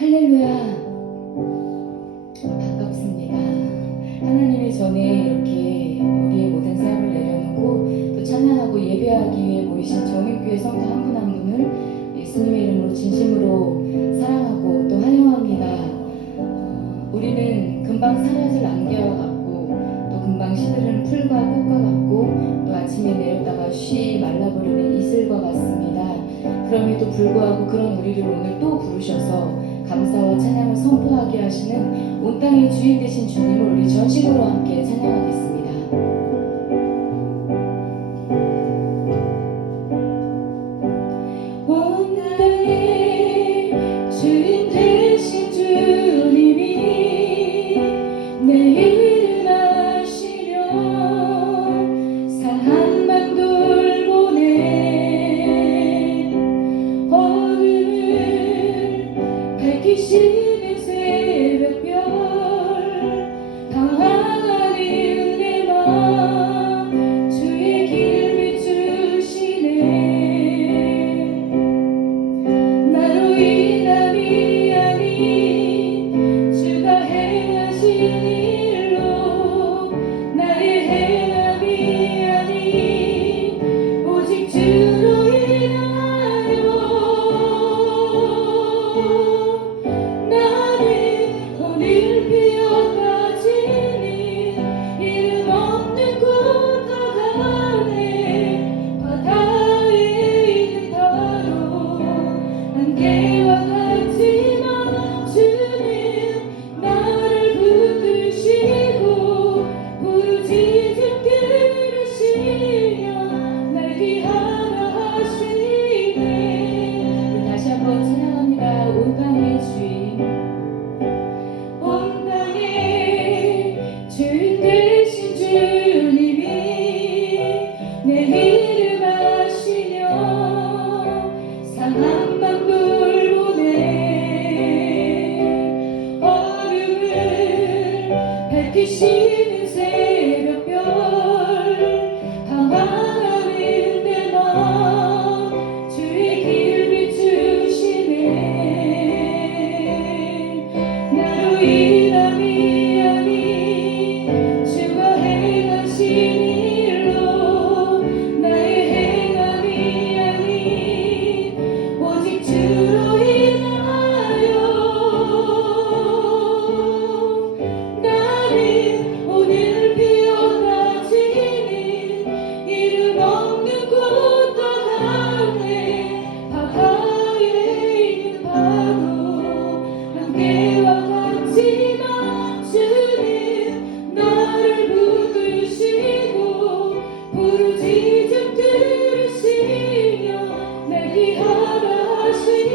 할렐루야, 반갑습니다. 하나님의 전에 이렇게 우리의 모든 삶을 내려놓고 또 찬양하고 예배하기 위해 모이신 정인교회 성도 한 분 한 분을 예수님의 이름으로 진심으로 사랑하고 또 환영합니다. 우리는 금방 사라질 안개와 같고 또 금방 시드는 풀과 꽃과 같고 또 아침에 내렸다가 쉬 말라버리는 이슬과 같습니다. 그럼에도 불구하고 그런 우리를 오늘 또 부르셔서 감사와 찬양을 선포하게 하시는 온 땅의 주인 되신 주님을 우리 전심으로 함께 찬양하겠습니다. 온 땅의 주인 되신 주님이 내 이름 아시며 상한만 돌보네 어둠을 밝히시는 새벽별 방황하는 내 맘 주의 길 비추시네 나로 인함이 아닌 주가 행하신 일로 나의 행함이 아닌 오직 주로 인하여 나는 오늘 피어가지는 이름 없는 곳 가네 바다에 있는 바로 안개와 같지만 주는 나를 붙드시고 부르짖음 들으시며 날 귀하라 하시네. 다시 한번 찬양합니다. 온 땅의 주인 온 땅의 주인 되신 주님이 내 이름 아시며 상한 밤 돌보네 어둠을 밝히시는 새벽별 방황하는 내 맘 주의 길 비추시네 나로 인함이 아닌 주가 행하신 일로 나의 행함이 아닌 오직 주로 인하여 나는 오늘 피어나지는 이름 없는 곳과 같네 바다에 있는 바로 안개와 같지만 주는 나를 붙드시고 부르짖음 들으시며 날 귀하라 하시네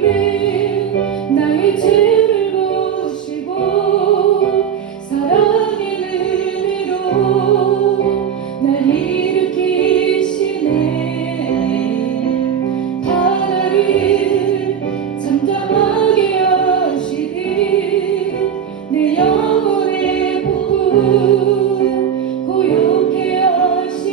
주님은 나의 죄를 보시고 사랑의 은혜로 날 일으키시네 바다를 잠잠하게 하시듯 내 영혼의 폭풍 고요케 하시네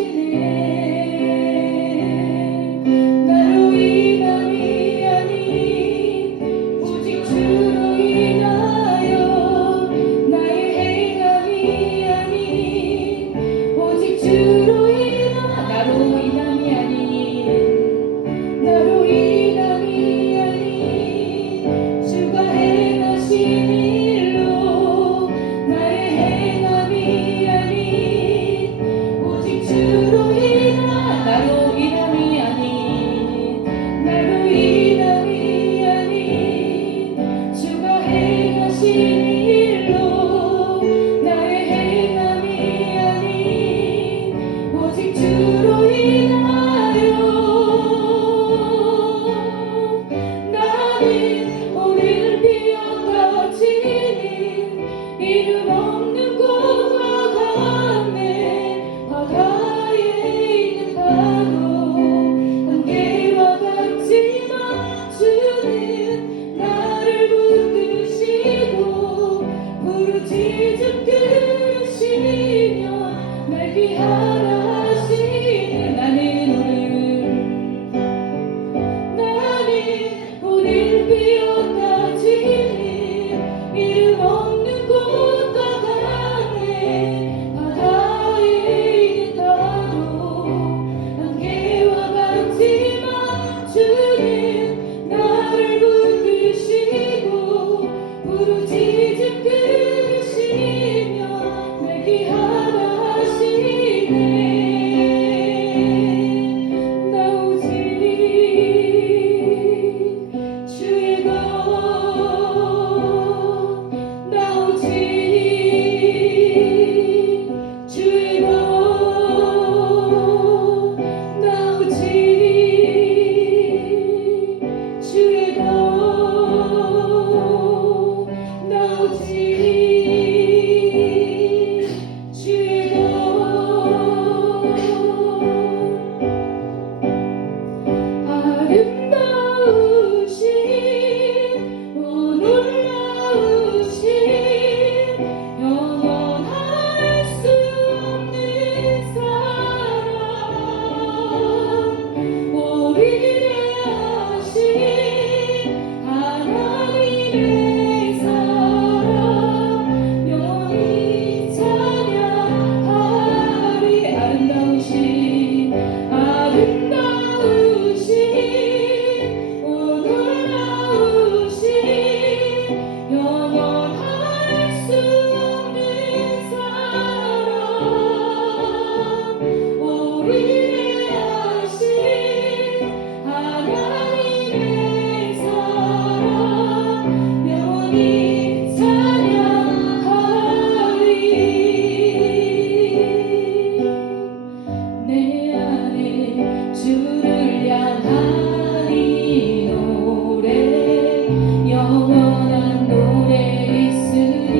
주를 향한 이 노래 영원한 노래 있으니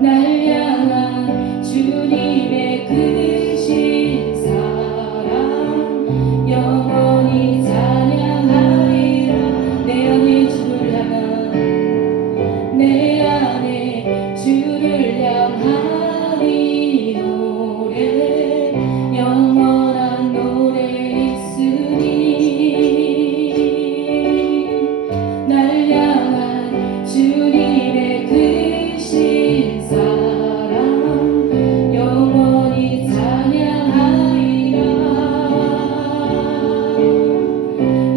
날 향한 주님의 크신 사랑 영원히 찬양하리라. 내 안에 주를 향한 내 안에 주를 향한 이 노래 영원한 노래 있으니 날 향한 주님의 크신 사랑 영원히 찬양하리라.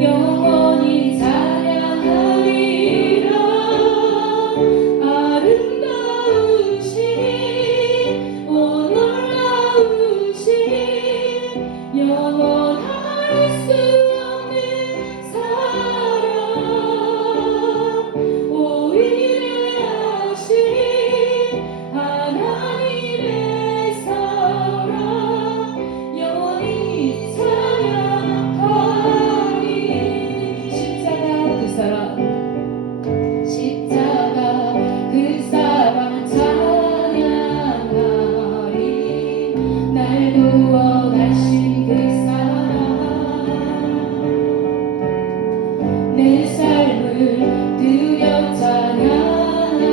영원히 찬양하리라. 아름다우신 오 놀라우신 영원할 수 없는 사랑 오 위대하신 하나님의 사랑 영원히 찬양하리. 십자가 그 사랑 십자가 그 사랑 찬양하리. 날 구원하신 그 사랑 내 삶을 드려 찬양하리라.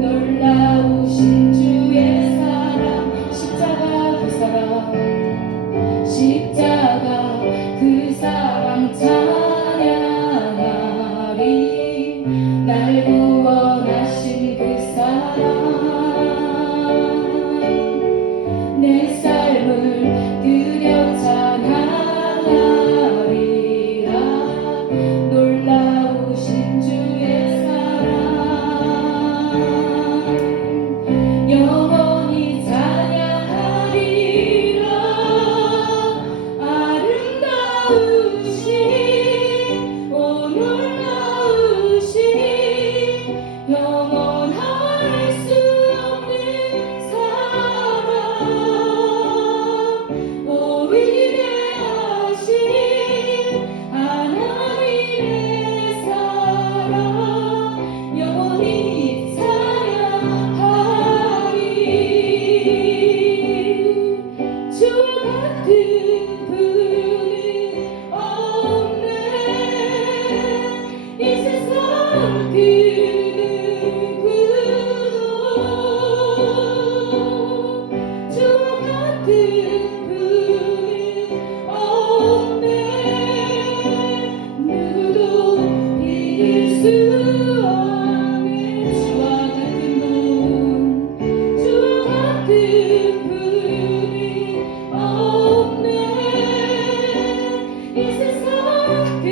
놀라우신 주의 사랑 십자가 그 사랑 십자가 그 사랑 찬양하리. 날 구원하신 그 사랑 내 삶을 드려 찬양하리라. 놀라우신 주의 사랑 영원히 찬양하리라. 아름다우신 오 놀라우신 영원할 수 없는 사랑 오 위대하신 하나님의 사랑 영원히 찬양하리. 주 같은 분은 없네. 이 세상 그 누구도 주 같은 분은 없네. 누구도 이길 수 없네. 주와 같은 분 주 같은 분은 없네. 이 세상 그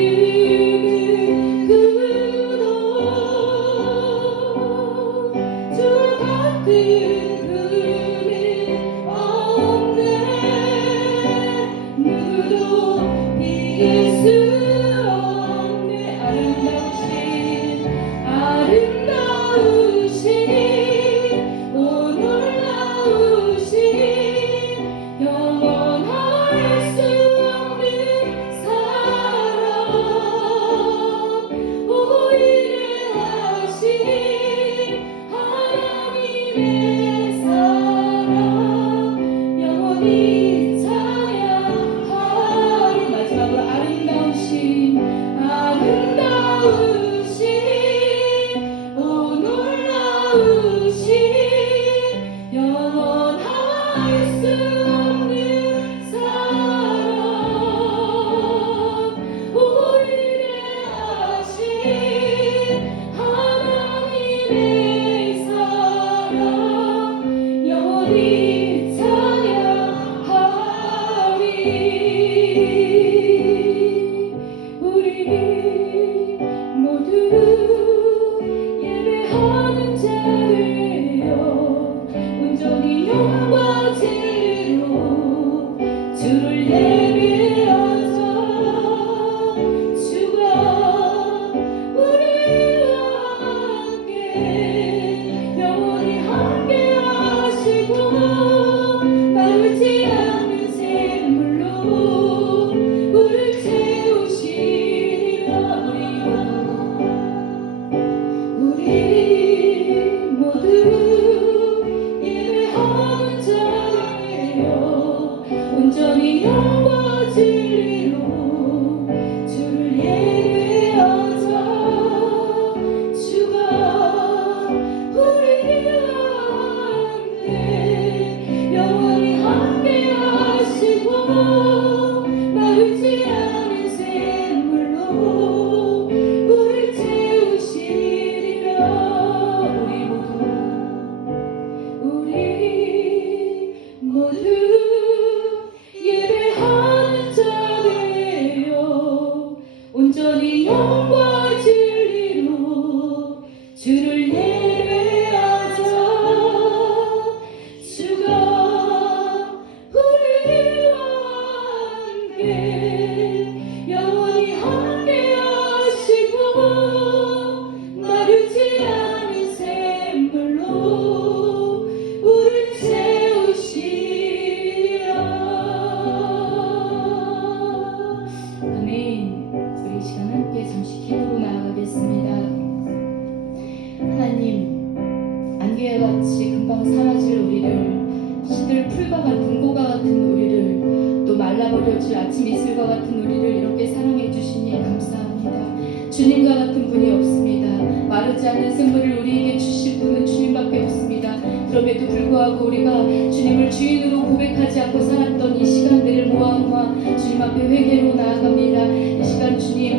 누구도 주 같은 분은 없네. 누구도 이길 수 없네. 아름다우신 오 놀라우신 영원할 수 없는 사랑 오 위대하신 하나님의 사랑 영원히 찬양하리. 마지막으로 아름다우신 오 놀라우신 영원할 수 없는 사랑 오 위대하신 하나님의 사랑 영원히 찬양하리. 우리 모두 예배하는 자들여 온전히 영과 진리로 주를 예배하자. 주가 우리와 함께 영원히 함께 하시고 금방 사라질 우리를, 시들 풀과 같은 꽃과 같은 우리를, 또 말라버려질 아침 이슬과 같은 우리를 이렇게 사랑해 주시니 감사합니다. 주님과 같은 분이 없습니다. 마르지 않는 샘물을 우리에게 주실 분은 주님밖에 없습니다. 그럼에도 불구하고 우리가 주님을 주인으로 고백하지 않고 살았던 이 시간들을 모아 주님 앞에 회개로 나아갑니다. 이 시간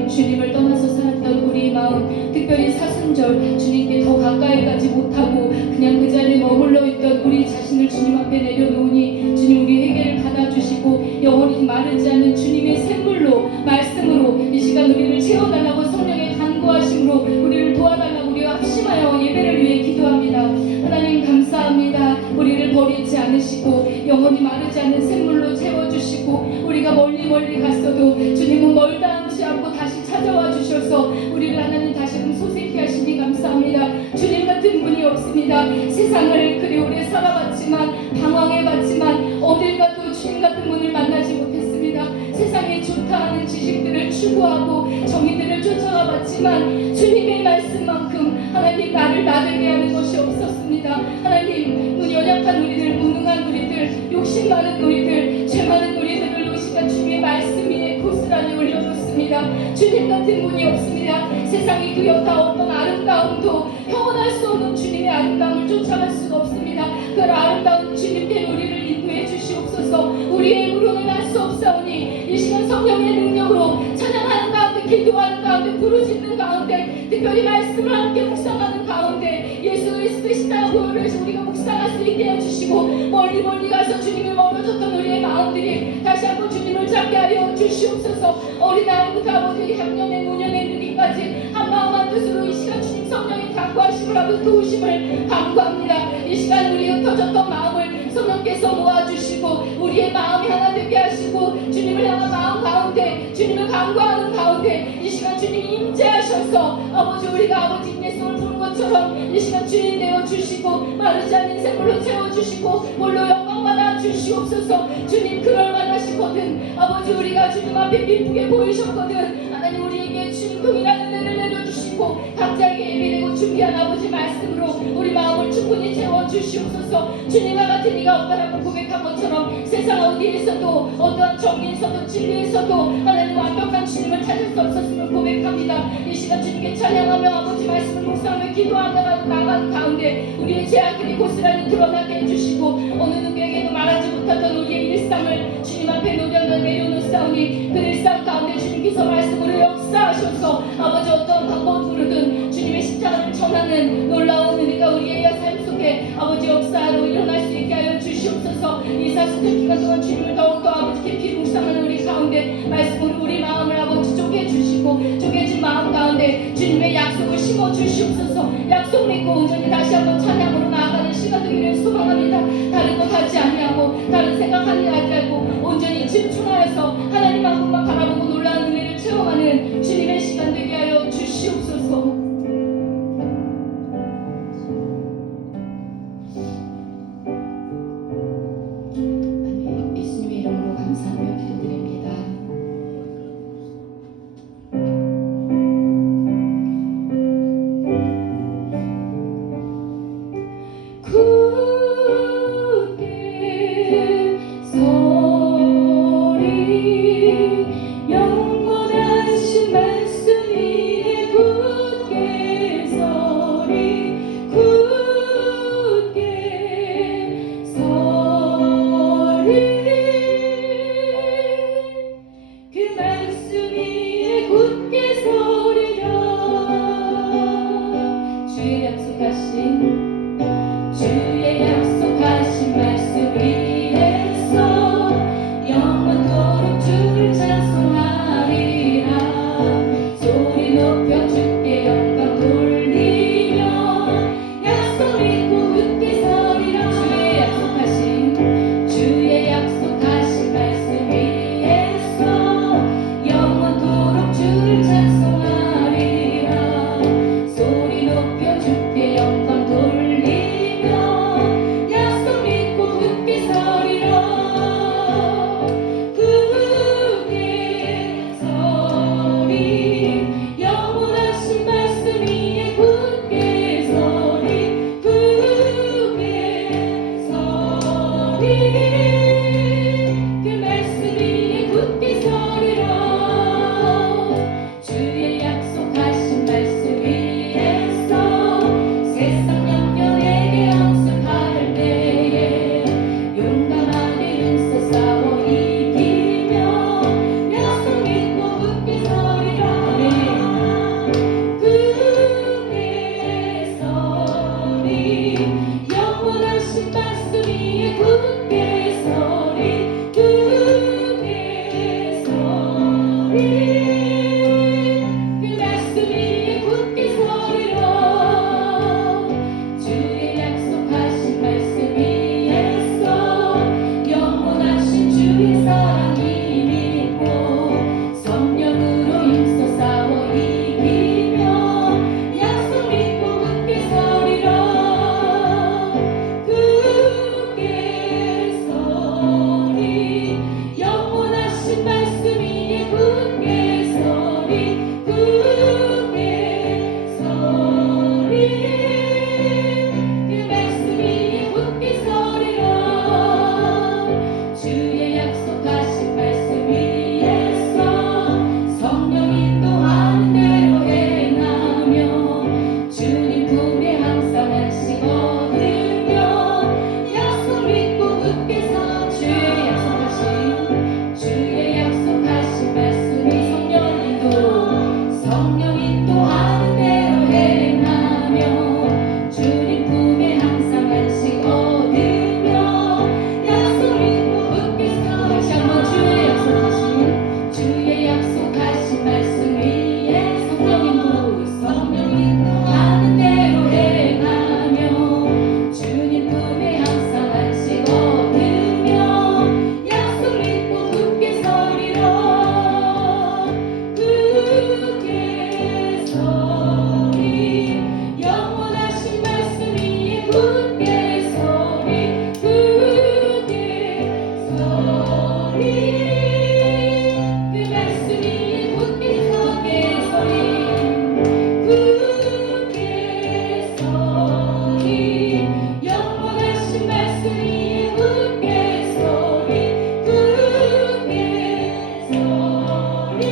주님을 떠나서 살았던 우리 마음, 특별히 사순절 주님께 더 가까이 가지 못하고 그냥 그 자리에 머물러 있던 우리 자신을 주님 앞에 내려놓으니 주님 우리 회개를 받아주시고 영원히 마르지 않는 주님의 샘물로, 말씀으로 이 시간 우리를 채워달라고 성령의 간구하심으로 우리를 도와달라고 우리와 합심하여 예배를 위해 기도합니다. 하나님 감사합니다. 우리를 버리지 않으시고 영원히 마르지 않는 샘물로 채워주시고 우리가 멀리 갔어도 주님은 멀다하지 않고 다시 찾아와 주셔서 우리를 하나님 다시금 소생케 하시니 감사합니다. 주님 같은 분이 없습니다. 세상을 그리 오래 살아봤지만, 방황해봤지만 어딜 가도 주님 같은 분을 만나지 못했습니다. 세상에 좋다 하는 지식들을 추구하고 정의들을 쫓아가 봤지만 주님의 말씀만큼 하나님 나를 나되게 하는 것이 없었습니다. 하나님 연약한 우리들, 무능한 우리들, 욕심 많은 우리들, 죄 많은 우리들을 놓으시다 주님의 말씀 위에 고스란히 올려놓습니다. 주님 같은 분이 없습니다. 세상이 그렇다 어떤 아름다움도 형언할 수 없는 주님의 아름다움을 쫓아갈 수가 없습니다. 그 아름다운 주님께 우리를 인도해 주시옵소서. 우리의 힘으로는 할 수 없사오니 이 시간 성령의 능력으로 찬양하는 가운데, 기도하는 가운데, 부르짖는 가운데, 특별히 말씀을 함께 묵상하는 가운데 예수 그리스도의 십자가를 우리가 묵상할 수 있게 해주시고 멀리 가서 주님이 멀어졌던 우리의 마음들이 다시 한번 주님을 잡게 하여 주시옵소서. 어린아이부터 아버지 학년에 노년에 이르기까지 한 마음 한 뜻으로 이 시간 주님 성령의 간구하심을 하고 도우심을 간구합니다. 이 시간 우리 흩어졌던 마음을 성령께서 모아주시고 우리의 마음이 하나 되게 하시고 주님을 향한 마음 가운데, 주님을 간구하는 가운데 이 시간 주님이 임재하셔서 아버지 우리가 아버지 인내성을 부른 것처럼 이 시간 주님 되어주시고 마르지 않는 샘물로 채워주시고 홀로 영광받아 주시옵소서. 주님 그럴 만하시거든 아버지 우리가 주님 앞에 기쁘게 보이셨거든 하나님 우리에게 주님 동일한 은혜를 내려주시고 각자에게 예배되고 준비한 아버지 말씀으로 우리 마음을 충분히 채워주시옵소서. 주님과 같은 이가 없다라고 고백한 것처럼 세상 어디에서도 어떠한 정의에서도 진리에서도 하나님 완벽한 주님을 찾을 수 없었음을 고백합니다. 이 시간 주님께 찬양하며 아버지 말씀을 묵상하며 기도하다가 나가는 가운데 우리의 죄악들이 고스란히 드러나게 해주시고 어느 누구에게도 말하지 못하던 우리의 일상을 주님 앞에 내려놓사오니 그 일상 가운데 주님께서 말씀으로 역사하셔서 아버지 어떤 방법으로든 주님의 십자가를 전하는 놀라운 은혜가 우리의 삶 속에 아버지 역사로 일어날 수 있게 하여 주시옵소서. 이 사수들 기간 동안 주님을 더욱더 아버지 깊이 묵상하는 우리 가운데 말씀으로 우리 마음을 아버지 쪼개주시고 쪼개진 마음 가운데 주님의 약속을 심어주시옵소서. 약속 믿고 온전히 다시 한번 찬양으로 나아가는 시간 되기를 소망합니다. 다른 것 하지 아니하고 다른 생각하지 아니하고 온전히 집중하여서 하나님 한 분만 바라보고 놀라운 은혜를 체험하는 주님의 시간 되게 하여 주시옵소서. 예수님의 이름으로 감사하며 기도드립니다. 굳게 서리 그 말씀 위에 굳게 서리라. 주의 약속하신 말씀 위에서 세상 영녀에게 영습할 때에 용감하게 힘써 싸워 이기며 약속 믿고 굳게 서리라. 굳게 서리 영원하신 말씀 위에 굳게 서리 굳게 서리 그 말씀 위에 굳게 서리라. 주의 약속하신 말씀 위에서 영원하신 주의 사랑이 믿고 성령으로 힘써 싸워 이기며 약속 믿고 굳게 서리라. 굳게 서리 영원하신 말씀 위에 굳게 서리 굳게 서리 그 말씀 위에 굳게 서리라. 주의 약속하신 말씀 위에서 성령 인도하는 대로 행하며 주님 품에 항상 안식 얻으며 약속 믿고 굳게 서 주의 약속하신 말씀이 성령 인도하는 대로 행하며 주님 품에 항상 안식 얻으며 약속 믿고 굳게 서 다시 한번 주의 약속하신 말씀 위에 성령 인도하는 대로 행하며 주님 품에 항상 안식 얻으며 약속 믿고 굳게 서리라. 굳게 서리 영원하신 말씀 위에 굳게 서리 굳게 서리 그 말씀 위에 굳게 서리 굳게 서리 영원하신 말씀 위에 굳게 서리 굳게 서리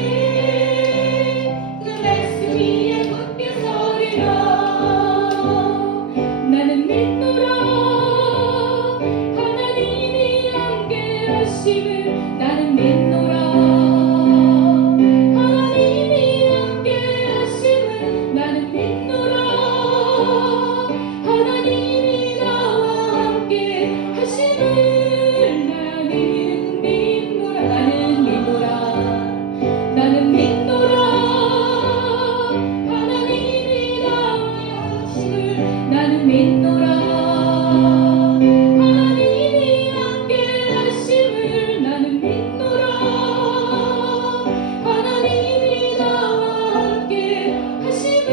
그 말씀 위에 굳게 서리라. 나는 믿노라 하나님이 함께 하심을. 나는 믿노라 하나님이 함께 하심을. 나는 믿노라 하나님이 나와 함께 하심을. 나는 믿노라 나는 믿노라 하나님이 나와 하심을. 나는 믿노라 하나님이 함께 하심을. 나는 믿노라 하나님이 나와 함께 하심을.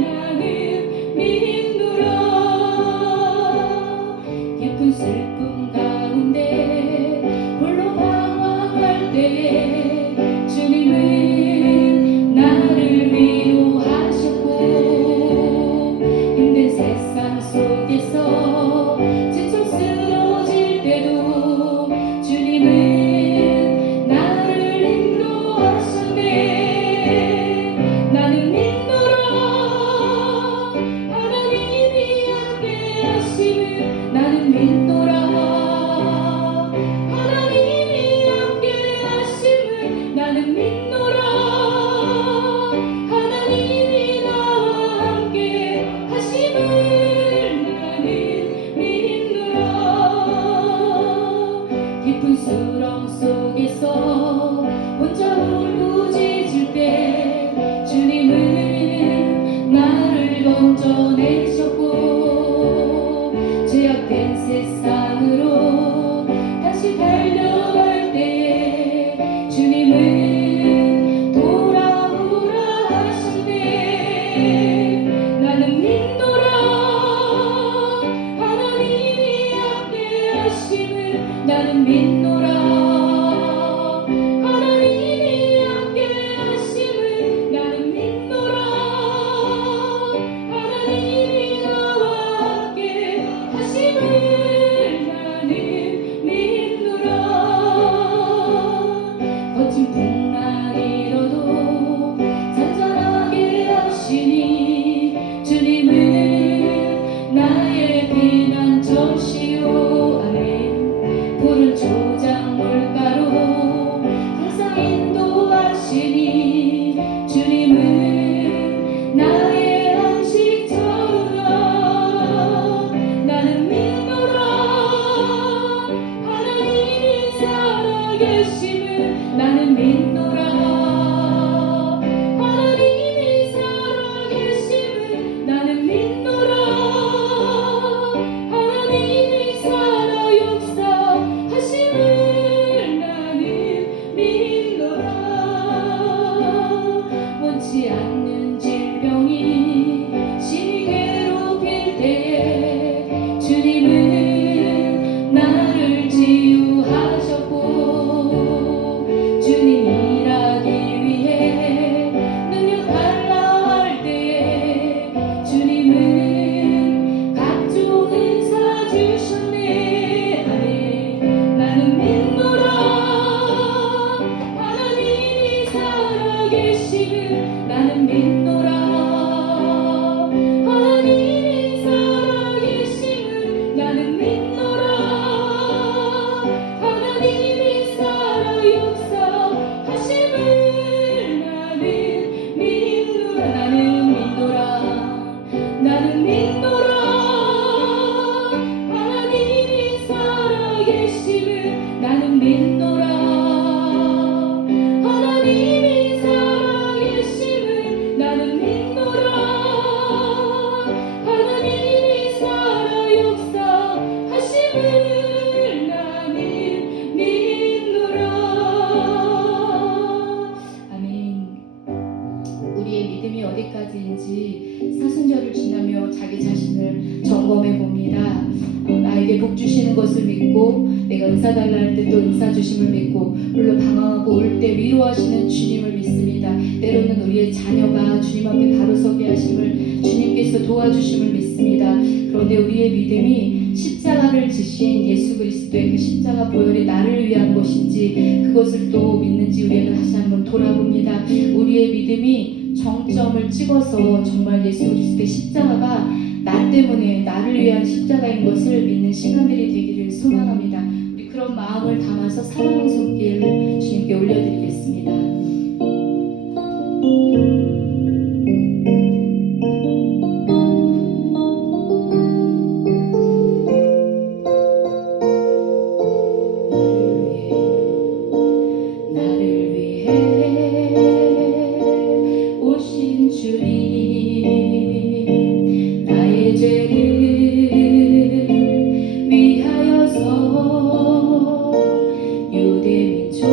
나는 믿노라. 깊은 슬픔 가운데 홀로 방황할 때 주님은 나를 위로하셨고 힘든 세상 속에서 지쳐 쓰러질 때도 주님은 나를 인도하셨네. 나는 믿노라 하나님이 함께 하심을. 나는 믿노라 하나님이 함께 하심을. 나는 믿노라 하나님이 나와 함께 하심을. 나는 믿노라. 깊은 수렁 속에서 혼자 울부짖을 때 주님은 나를 건져내셨고 죄악된 세상으로 다시 달려갈 때에 주님은 돌아오라 하시네. 나는 믿노라 하나님이 함께 하심을. 나는 믿노라 하나님이 함께 하심을. 나는 믿노라 하나님이 나와 함께 하심을. 나는 소장 물가로 항상 인도하시니 주님은 나의 안식처로다. 나는 믿노라. 하나님이 살아계심을 나는 믿노라. 하나님이 살아계심을 나는 믿노라. 하나님이 살아 역사하심을 나는 믿노라. 원치 않는 질병이 심히 괴롭힐 때에 주님은 나를 치유하셨고 주님 일하기 위해 능력 달라 할 때에 주님은 각종 은사 주셨네. 아멘. 나는 믿노라. 하나님이 살아계심을 나는 믿노라. 하나님이 살아계심을 나는 믿노라. 하나님이 살아 역사하심을 나는 믿노라. 나는 믿노라. 나는 믿노라. 하나님이 살아계심을 나는 믿노라. 하나님이 살아계심을 나는 믿노라. 하나님이 살아 역사하심을 나는 믿노라. 아멘. 우리의 믿음이 어디까지인지 사순절을 지나며 자기 자신을 점검해 봅니다. 나에게 복 주시는 것을 믿고 내가 은사 달라 할 때 또 은사 주심을 믿고 물론 방황하고 올 때 위로하시는 주님을 믿습니다. 때로는 우리의 자녀가 주님 앞에 바로 서게 하심을 주님께서 도와주심을 믿습니다. 그런데 우리의 믿음이 십자가를 지신 예수 그리스도의 그 십자가 보혈이 나를 위한 것인지 그것을 또 믿는지 우리는 다시 한번 돌아봅니다. 우리의 믿음이 정점을 찍어서 정말 예수 그리스도의 십자가가 나 때문에 나를 위한 십자가인 것을 믿는 시간들이 되기를 소망합니다. 우리 그런 마음을 담아서 사랑의 손길 주님께 올려드리겠습니다. 나를 위해 오신 주님 나의 죄를 위하여서 유대 민족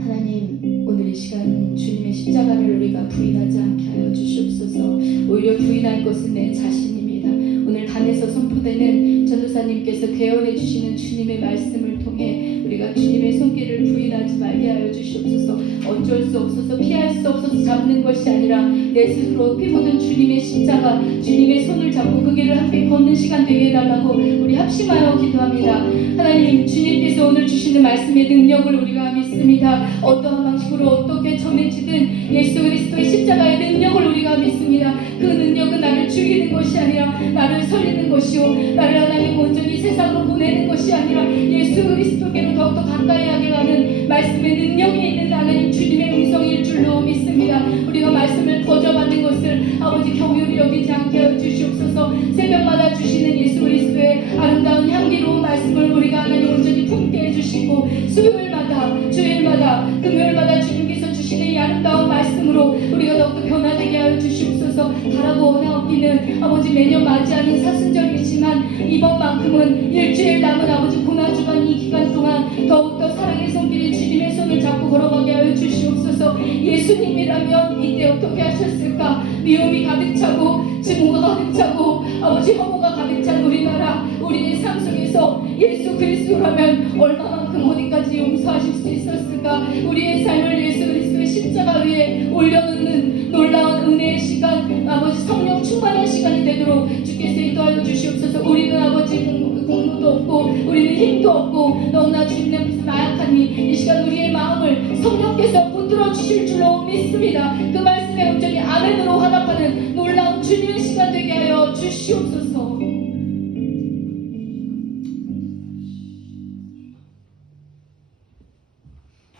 하나님, 오늘 이 시간 주님의 십자가를 우리가 부인하지 않게 하여 주시옵소서. 오히려 부인할 것은 내 자신입니다. 오늘 단에서 선포되는 전도사님께서 대언해 주시는 주님의 말씀을 통해 우리가 주님의 손길을 부인하지 말게 하여 주시옵소서. 어쩔 수 없어서 피할 수 없어서 잡는 것이 아니라 내 스스로 피 묻은 주님의 십자가, 주님의 손을 잡고 그 길을 함께 걷는 시간 되게 해달라고 우리 합심하여 기도합니다. 하나님, 주님께서 오늘 주시는 말씀의 능력을 우리가 믿습니다. 어떠한 방식으로 어떻게 전해지든 예수 그리스도의 십자가의 능력을 우리가 믿습니다. 그 능력은 나를 죽이는 것이 아니라 나를 살리는 것이요, 나를 하나님 온전히 세상으로 보내는 것이 아니라 예수 그리스도께로 더욱더 가까이 하게 하는 말씀의 능력이 있는 하나님 주님의 음성일 줄로 믿습니다. 우리가 말씀을 거저받는 것을 아버지 경휼히 여기지 않게 하여 주시옵소서. 새벽마다 주시는 예수 그리스도의 아름다운 향기로운 말씀을 우리가 하나님 온전히 품게 해주시고, 수요일마다 주일마다 금요일마다 주님께서 주시는 이 아름다운 말씀으로 우리가 더욱더 변화되게 하여 주시옵소서. 바라고 원하옵기는 아버지 매년 맞이하는 사순절이지만 이번만큼은 일주일 남은 아버지 고난주간 이 기간 동안 더욱더 사랑의 손길이 주님의 손을 잡고 걸어가게 하여 주시옵소서. 예수님이라면 이때 어떻게 하셨을까? 미움이 가득 차고 증오가 가득 차고 아버지 혐오가 가득 찬 우리나라, 우리의 삶 속에서 예수 그리스도라면 얼마만큼 어디까지 용서하실 수 있었을까? 우리의 삶을 예수 그리스도의 십자가 위에 올려놓는 놀라운 은혜의 시간, 아버지 성령 충만한 시간이 되도록 주께서 인도하여 주시옵소서. 우리는 아버지 공로도 없고 우리는 힘도 없고 너무나 주님 앞에서 나약하니 이 시간 우리의 마음을 성령께서 붙들어 주실 줄로 믿습니다. 그 말씀에 온전히 아멘으로 화답하는 놀라운 주님의 시간 되게 하여 주시옵소서.